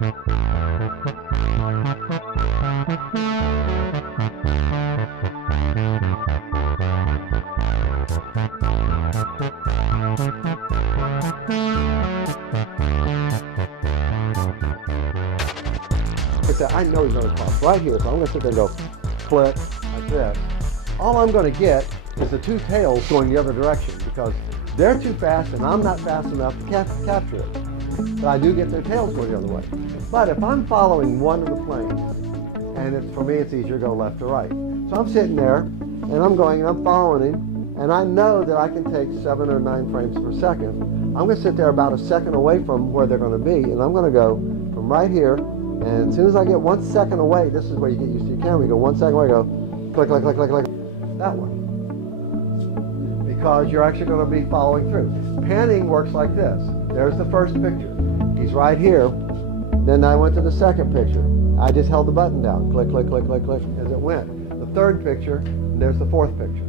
I know he's going to cross right here, so I'm going to sit there and go flip like this. All I'm going to get is the two tails going the other direction because they're too fast and I'm not fast enough to capture it. But I do get their tails going the other way. But if I'm following one of the planes, and for me it's easier to go left to right. So I'm sitting there and I'm going and I'm following him, and I know that I can take 7 or 9 frames per second. I'm going to sit there about a second away from where they're going to be, and I'm going to go from right here. And as soon as I get 1 second away, this is where you get used to your camera. You go 1 second away, go click, click, click, click, click, that way. Because you're actually going to be following through. Panning works like this. There's the first picture. He's right here. Then I went to the second picture. I just held the button down. Click, click, click, click, click, as it went. The third picture, and there's the fourth picture.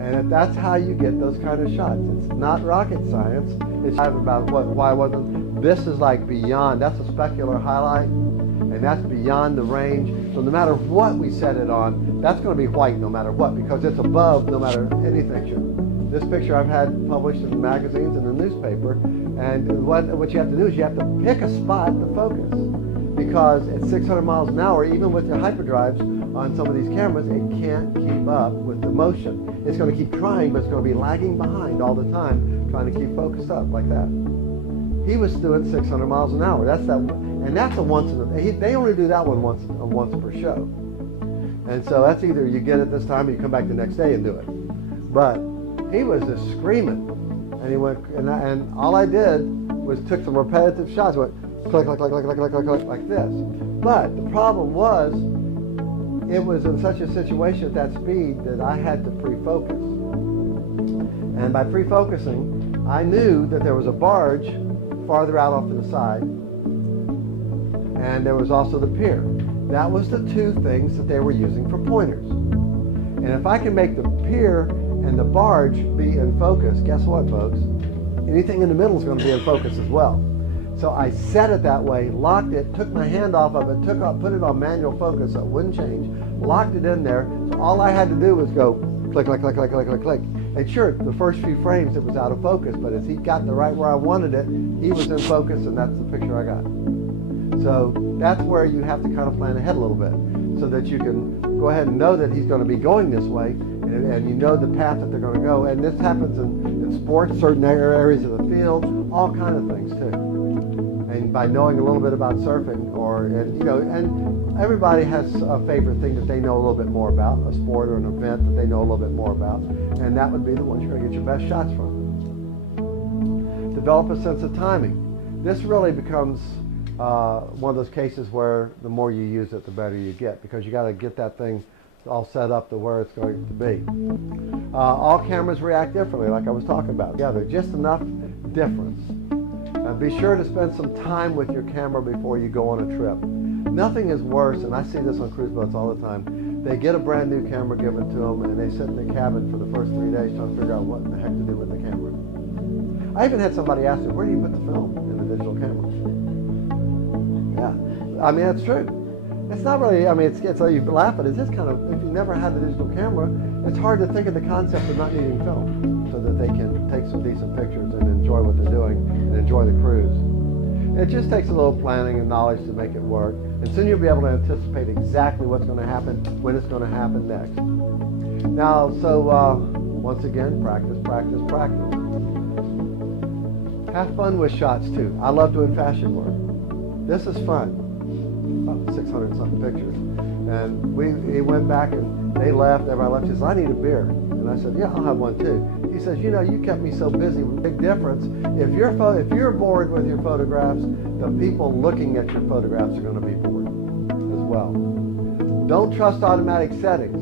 And that's how you get those kind of shots. It's not rocket science. It's about why wasn't. This is like beyond, that's a specular highlight, and that's beyond the range. So no matter what we set it on, that's going to be white no matter what, because it's above no matter any picture. This picture I've had published in the magazines and the newspaper, and what you have to do is you have to pick a spot to focus, because at 600 miles an hour, even with your hyperdrives on some of these cameras, it can't keep up with the motion. It's going to keep trying, but it's going to be lagging behind all the time, trying to keep focused up like that. He was doing 600 miles an hour. That's that, and that's a once in a. They only do that one once per show, and so that's either you get it this time or you come back the next day and do it. But he was just screaming, and he went, and all I did was took some repetitive shots. Went click, click, click, click, click, click, click, click, like this. But the problem was, it was in such a situation at that speed that I had to pre-focus, and by pre-focusing, I knew that there was a barge farther out off to the side, and there was also the pier. That was the two things that they were using for pointers. And if I can make the pier and the barge be in focus, guess what, folks? Anything in the middle is going to be in focus as well. So I set it that way, locked it, took my hand off of it, put it on manual focus so it wouldn't change, locked it in there. So all I had to do was go click, click, click, click, click, click, click. And sure, the first few frames it was out of focus, but as he got the right where I wanted it, he was in focus, and that's the picture I got. So that's where you have to kind of plan ahead a little bit, so that you can go ahead and know that he's going to be going this way, and you know the path that they're going to go. And this happens in sports, certain areas of the field, all kind of things too. And by knowing a little bit about surfing, and everybody has a favorite thing that they know a little bit more about, a sport or an event that they know a little bit more about, and that would be the ones you're going to get your best shots from. Develop a sense of timing. This really becomes one of those cases where the more you use it, the better you get, because you got to get that thing all set up to where it's going to be. All cameras react differently, like I was talking about. Yeah, there's just enough difference. Be sure to spend some time with your camera before you go on a trip. Nothing is worse, and I see this on cruise boats all the time. They get a brand new camera given to them, and they sit in the cabin for the first 3 days trying to figure out what in the heck to do with the camera. I even had somebody ask me, where do you put the film in the digital camera? Yeah, I mean, that's true. It's not really, I mean, it's so you laugh at it. It's just kind of, if you never had the digital camera, it's hard to think of the concept of not needing film so that they can take some decent pictures and enjoy what they're doing and enjoy the cruise. It just takes a little planning and knowledge to make it work. And soon you'll be able to anticipate exactly what's going to happen, when it's going to happen next. Now, so once again, practice, practice, practice. Have fun with shots too. I love doing fashion work. This is fun. About 600 something pictures. And he went back and they left, everybody left. He says, I need a beer. And I said, yeah, I'll have one too. He says, you know, you kept me so busy. Big difference. If you're bored with your photographs, the people looking at your photographs are going to be bored as well. Don't trust automatic settings.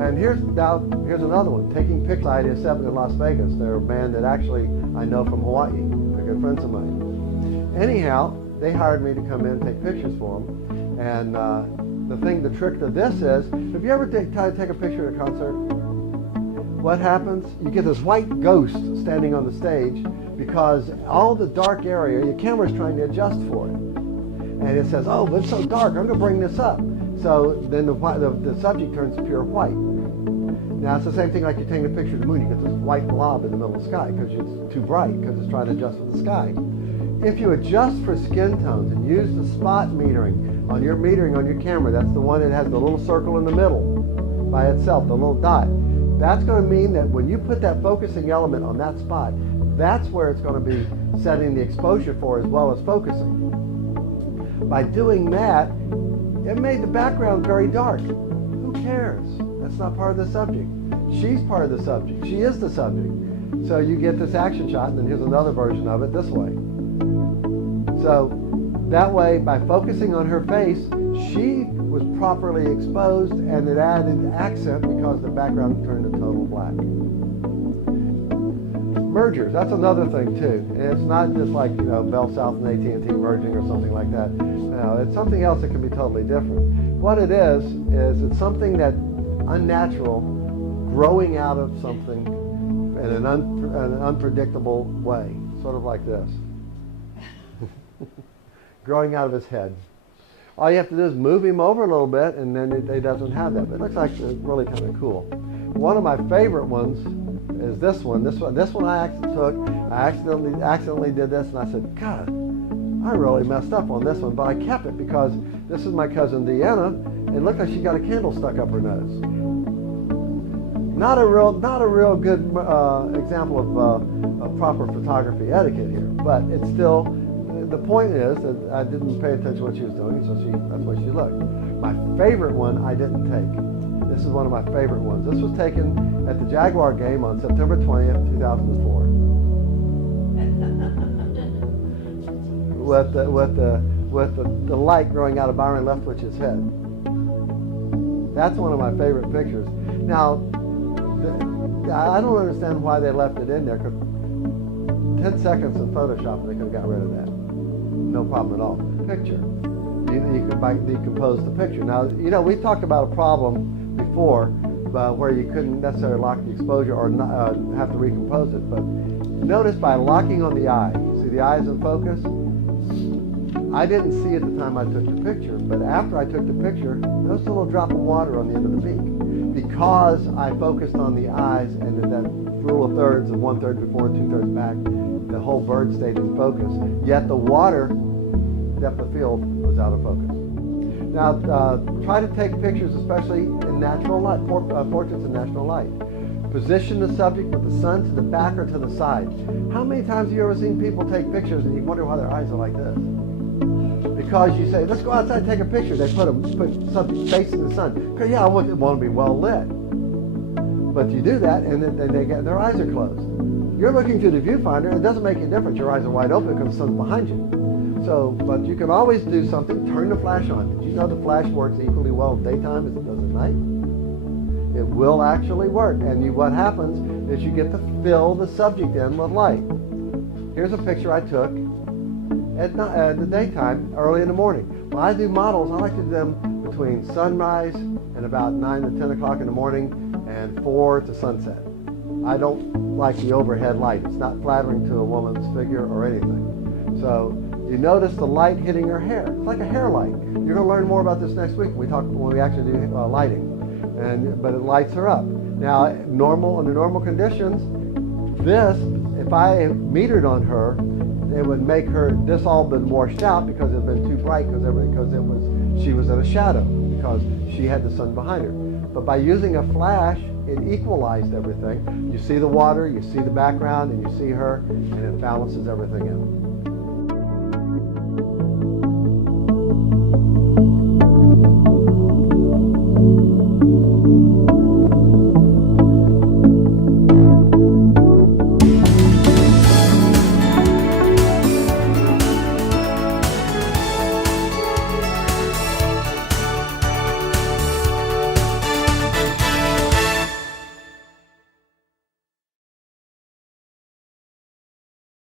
And here's another one. Taking pictures. Idea 7 in Las Vegas. They're a band that actually I know from Hawaii. They're good friends of mine. Anyhow, they hired me to come in and take pictures for them. And the trick to this is, have you ever tried to take a picture at a concert? what happens? You get this white ghost standing on the stage because all the dark area, your camera's trying to adjust for it. And it says, oh, but it's so dark, I'm going to bring this up. So then the subject turns pure white. Now it's the same thing like you're taking a picture of the moon. You get this white blob in the middle of the sky because it's too bright, because it's trying to adjust with the sky. If you adjust for skin tones and use the spot metering on your camera, that's the one that has the little circle in the middle by itself, the little dot. That's going to mean that when you put that focusing element on that spot, that's where it's going to be setting the exposure for as well as focusing. By doing that, it made the background very dark. Who cares? That's not part of the subject. She's part of the subject. She is the subject. So you get this action shot, and then here's another version of it this way. So that way, by focusing on her face, she was properly exposed, and it added accent because the background turned to total black. Mergers, that's another thing too. And it's not just like, Bell South and AT&T merging or something like that. It's something else that can be totally different. What it is it's something that unnatural, growing out of something in an unpredictable way, sort of like this. Growing out of his head. All you have to do is move him over a little bit, and then it doesn't have that. But it looks like it's really kind of cool. One of my favorite ones is this one. This one I actually took. I accidentally did this, and I said, God, I really messed up on this one, but I kept it because this is my cousin Deanna, and it looked like she got a candle stuck up her nose. Not a real good example of proper photography etiquette here, but it's still. The point is that I didn't pay attention to what she was doing, so that's why she looked. My favorite one I didn't take. This is one of my favorite ones. This was taken at the Jaguar game on September 20th, 2004. with the light growing out of Byron Leftwich's head. That's one of my favorite pictures. Now, I don't understand why they left it in there, because 10 seconds in Photoshop, they could have got rid of that. No problem at all. Picture. You could decompose the picture. Now, we talked about a problem before where you couldn't necessarily lock the exposure or not, have to recompose it. But notice by locking on the eye, see the eye is in focus? I didn't see at the time I took the picture, but after I took the picture, notice a little drop of water on the end of the beak. Because I focused on the eyes and that rule of thirds of 1/3 before and 2/3 back, the whole bird stayed in focus. Yet the water depth of field was out of focus. Now, try to take pictures, especially in natural light, portraits in natural light. Position the subject with the sun to the back or to the side. How many times have you ever seen people take pictures and you wonder why their eyes are like this? Because you say, let's go outside and take a picture. They put subject facing the sun. Because, I want to be well lit. But you do that, and then their eyes are closed. You're looking through the viewfinder, it doesn't make a difference. Your eyes are wide open because the sun's behind you. So, but you can always do something, turn the flash on. Did you know the flash works equally well in daytime as it does at night? It will actually work. And what happens is you get to fill the subject in with light. Here's a picture I took at the daytime, early in the morning. When I do models, I like to do them between sunrise and about 9 to 10 o'clock in the morning and 4 to sunset. I don't like the overhead light. It's not flattering to a woman's figure or anything. So you notice the light hitting her hair. It's like a hair light. You're going to learn more about this next week when we actually do lighting. But it lights her up. Now, under normal conditions, if I metered on her, it would make this all been washed out because it had been too bright she was in a shadow because she had the sun behind her. But by using a flash, it equalized everything. You see the water, you see the background, and you see her, and it balances everything out.